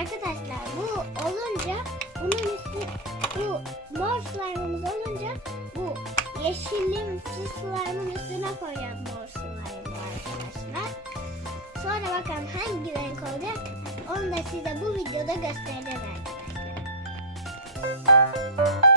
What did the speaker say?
Arkadaşlar bu olunca bunun üstü bu mor slime'ımız olunca bu yeşilimsi slime'ın üstüne koyacağız mor slime'ı arkadaşlar. Sonra bakalım hangi renk olacak onu da size bu videoda göstereceğiz arkadaşlar.